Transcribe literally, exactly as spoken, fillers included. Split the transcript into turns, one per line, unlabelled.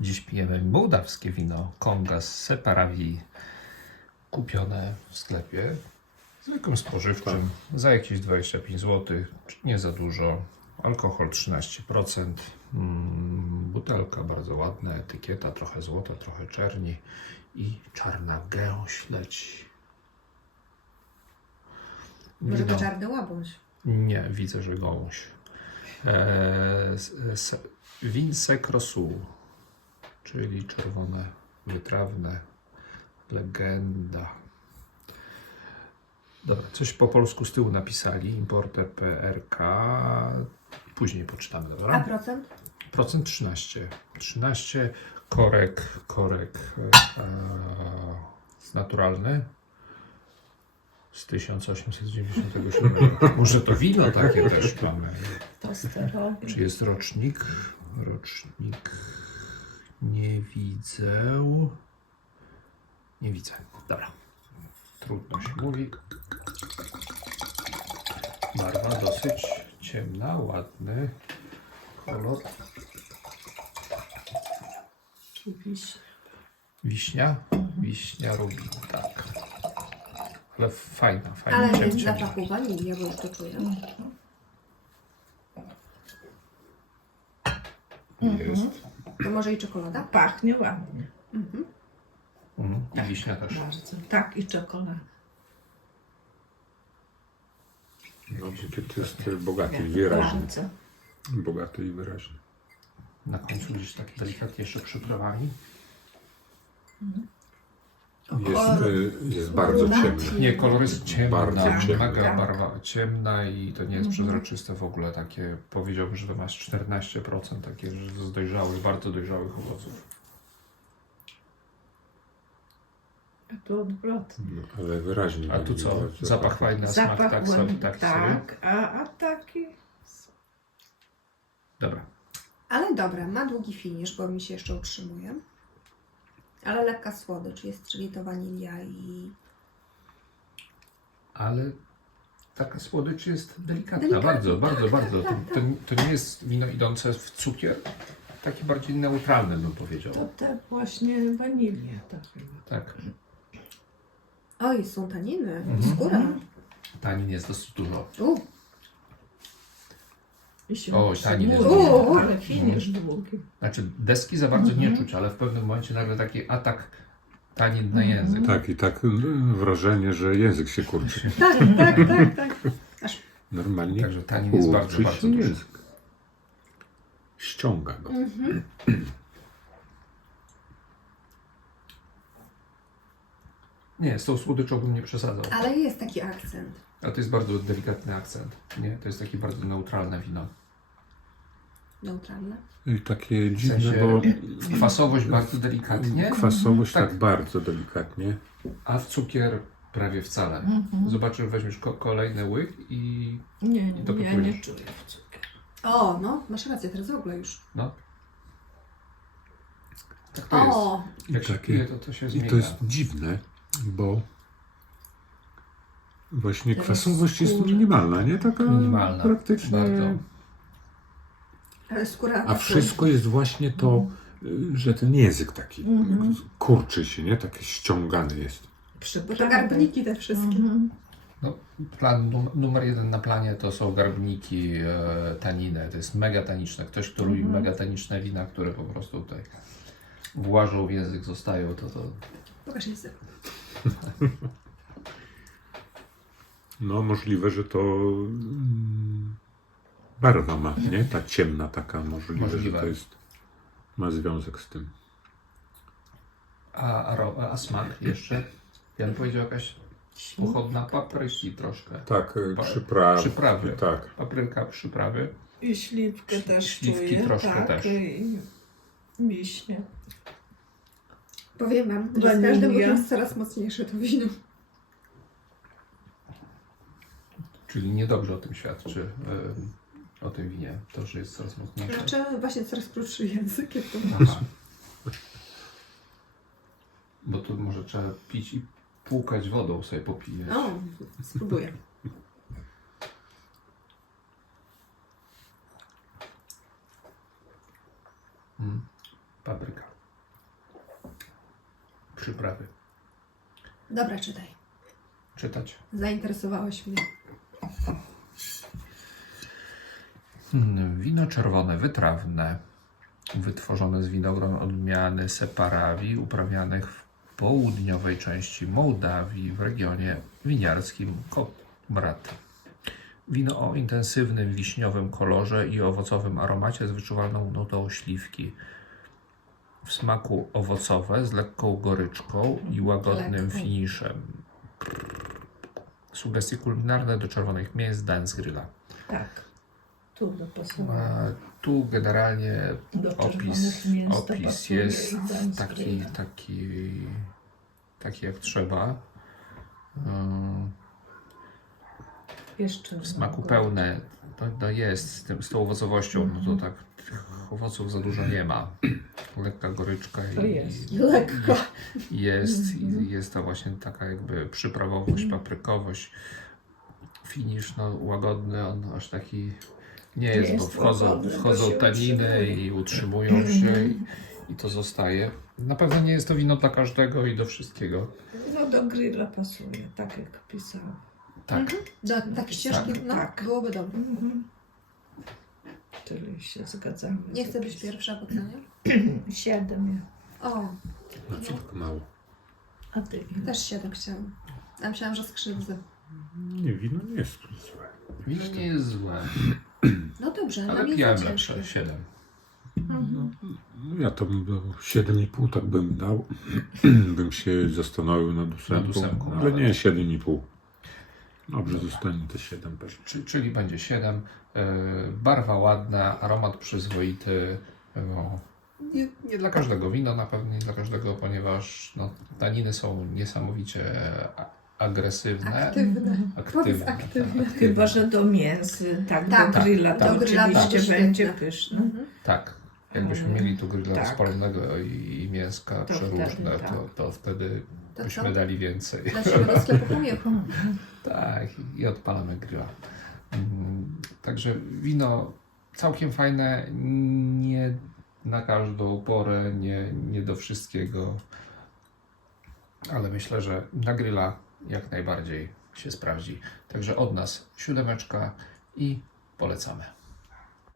Dziś pijemy mołdawskie wino Kongas Separawi, kupione w sklepie zwykłym spożywczym za jakieś dwadzieścia pięć złotych, nie za dużo. Alkohol trzynaście procent, mm, butelka bardzo ładna, etykieta trochę złota, trochę czerni i czarna gęś leci.
Może to
Wino-
czarny łabądź.
Nie, widzę, że gąś. Eee, s- Vince Crosu, czyli czerwone, wytrawne, legenda. Dobra, coś po polsku z tyłu napisali, importer P R K, później poczytamy,
A
dobra?
procent?
Procent trzynaście. trzynaście, korek, korek e, naturalny z tysiąc osiemset dziewięćdziesiątego siódmego. Może to wino takie też mamy.
To sterowy.
Czy jest rocznik? Rocznik nie widzę. Nie widzę. Dobra. Trudno się mówi. Barwa dosyć ciemna, ładny kolor.
Wiśnie.
Wiśnia? Wiśnia rubin, tak. Ale fajna, fajna.
Ale
ciem-
jest
ciemna.
zapachu wanilii, ja już to czuję.
Jest.
To może i czekolada?
Pachnie ładnie.
Mhm.
Mhm. I wiśnia też.
Bardzo. Tak, i czekolada.
No, bukiet jest bogaty i wyraźny.
Bardzo.
Bogaty i wyraźny.
Na końcu gdzieś taki delikatnie jeszcze przyprawami.
Jest, y, jest bardzo ciemny.
Nie, kolor jest ciemny,
Bardzo ciemny.
mega
Tak.
barwa ciemna i to nie jest
Mhm.
przezroczyste w ogóle takie, powiedziałbym, że to masz czternaście procent takie że z dojrzałych, bardzo dojrzałych owoców.
A tu odwrotnie.
No, ale wyraźnie.
A tu co?
widać, że
Zapach
tak-
fajny, a smak
Zapach
tak
ładny,
sobie, tak sobie.
tak, a, a taki...
Dobra.
Ale dobra, ma długi finisz, bo mi się jeszcze utrzymuje. Ale lekka słodycz jest, czyli to wanilia i...
Ale taka słodycz jest delikatna,
Delikatna,
bardzo,
tak,
bardzo,
tak,
bardzo.
tak,
To, to, to nie jest wino idące w cukier, takie bardziej neutralne bym powiedział.
To te właśnie wanilie. Tak.
Tak.
Oj, są taniny,
Mhm.
skóra.
Tanin jest dosyć dużo.
U,
I się
O, tanin jest
utrzymuje,
duży.
ale finisz długi.
Znaczy deski za bardzo nie
Mhm.
czuć, ale w pewnym momencie nagle taki atak tanin na
Mhm.
język.
Tak, i tak y, wrażenie, że język się kurczy.
tak, tak, tak, tak.
Normalnie
Także tanin jest bardzo,
kurczy
bardzo
się
duży.
język. Ściąga go.
Mhm.
Nie, z tą słodyczą bym nie przesadzał.
Ale jest taki akcent.
Ale to jest bardzo delikatny akcent. Nie, to jest takie bardzo neutralne wino.
Neutralne.
I takie
W
dziwne,
sensie
bo
kwasowość bardzo delikatnie,
kwasowość tak,
Tak.
bardzo delikatnie.
a w cukier prawie wcale.
Mhm.
Zobaczysz, weźmiesz ko- kolejny łyk i
Nie, nie,
I to
ja
kupujesz.
nie czuję w cukier.
O, no, masz rację, teraz w ogóle już.
no. Tak to jest.
O,
Jak się
takie-
pije, to to się
I
zmienia.
to jest dziwne, bo właśnie
Teraz
kwasowość jest
skóra.
minimalna, nie? Taka
Minimalna,
praktycznie.
bardzo.
ale skóra...
A wszystko jest właśnie to, y, że ten język taki
Mhm.
kurczy się, nie? Taki ściągany jest.
Bo to garbniki te wszystkie.
Mhm.
No, plan num- numer jeden na planie to są garbniki, e, taniny. To jest mega taniczne. Ktoś, kto lubi
Mhm.
mega taniczne wina, które po prostu tutaj włażą w język, zostają, to to...
Pokaż język.
No możliwe, że to mm, barwa ma, nie? Ta ciemna taka, możliwe,
Możliwe.
że to jest, ma związek z tym.
A, a, ro- a smak jeszcze? Ja bym powiedział jakaś pochodna papryki troszkę.
Tak, y,
Pa-
przypraw,
przyprawy.
tak.
Papryka, przyprawy.
I śliwkę
Śli-
też
śliwki
czuję.
troszkę
tak,
też.
I wiśnie.
Powiem wam, że z
Wanilia.
każdym rokiem jest coraz mocniejsze to wino.
Czyli niedobrze o tym świadczy, y, o tym winie. To, że jest coraz mocniejsze.
Znaczy właśnie coraz krótszy język, jak to
Aha. Bo tu może trzeba pić i płukać wodą sobie popijać.
O, spróbuję.
Mm. Papryka. przyprawy.
Dobra, czytaj.
Czytać.
Zainteresowałeś mnie.
Hmm, Wino czerwone, wytrawne, wytworzone z winogron odmiany Separawi, uprawianych w południowej części Mołdawii w regionie winiarskim Komrat. Wino o intensywnym wiśniowym kolorze i owocowym aromacie z wyczuwalną nutą śliwki. W smaku owocowe z lekką goryczką i łagodnym
Lekką.
finiszem. Sugestie kulinarne do czerwonych mięs dań z grilla.
Tak. Tu dopasowało.
A tu generalnie
Do
opis,
czerwonych mięs to
opis
pasuje
jest
i dań z
taki,
grilla.
taki, taki jak trzeba. Ym,
Jeszcze
W smaku
mam
pełne no, no jest z, tym, z tą owocowością, no to tak tych owoców za dużo nie ma. Lekka goryczka
To
i
jest.
Lekko.
i jest, i jest to właśnie taka jakby przyprawowość, paprykowość, finisz no, łagodny, on aż taki nie jest,
Nie
bo
jest
wchodzą,
łagodny, bo
wchodzą
się
taniny
utrzymuje.
i utrzymują się i, i to zostaje. Na pewno nie jest to wino dla każdego i do wszystkiego.
No do grilla pasuje, tak jak pisałam.
Tak,
Mhm. Do, tak ścieżki, no
Tak.
byłoby dobrze.
Mhm. Czyli się zgadzamy.
Nie
z
chcę być
opisem.
pierwsza w ocenie.
Siedem.
O,
No co tak mało?
A ty ile?
też siedem chciałam. A myślałam, że skrzywdzę.
Nie, wino nie jest złe.
wino nie jest złe,
No dobrze,
ale
ale nie
pijałem
za
lepsze,
ciężkie.
siedem.
Mhm.
No ja to bym dał siedem i pół, tak bym dał. Bym się zastanowił nad ósemką,
ósemką,
ale
nawet.
nie siedem i pół. Dobrze, zostanie te siedem pewnie.
Czy, czyli będzie siedem. Yy, barwa ładna, aromat przyzwoity. No, nie, nie dla każdego wino, na pewno nie dla każdego, ponieważ no, taniny są niesamowicie a- agresywne.
Aktywne. Powiedz
Aktywne.
aktywne.
tak,
Chyba, że do mięs, tak,
Tak,
do grilla to
do grilla
oczywiście
bardzo
będzie
świetne.
pyszne.
Mhm.
Tak. Jakbyśmy
Ale-
mieli tu grilla
tak.
rozpalonego i, i mięska
To
przeróżne,
wtedy
to,
tak.
to wtedy
To
byśmy
co?
dali więcej.
Lecimy do sklepu po miechu.
Tak, i odpalamy grilla. Mm, Także wino całkiem fajne, nie na każdą porę, nie, nie do wszystkiego, ale myślę, że na grilla jak najbardziej się sprawdzi. Także od nas siódemeczka i polecamy.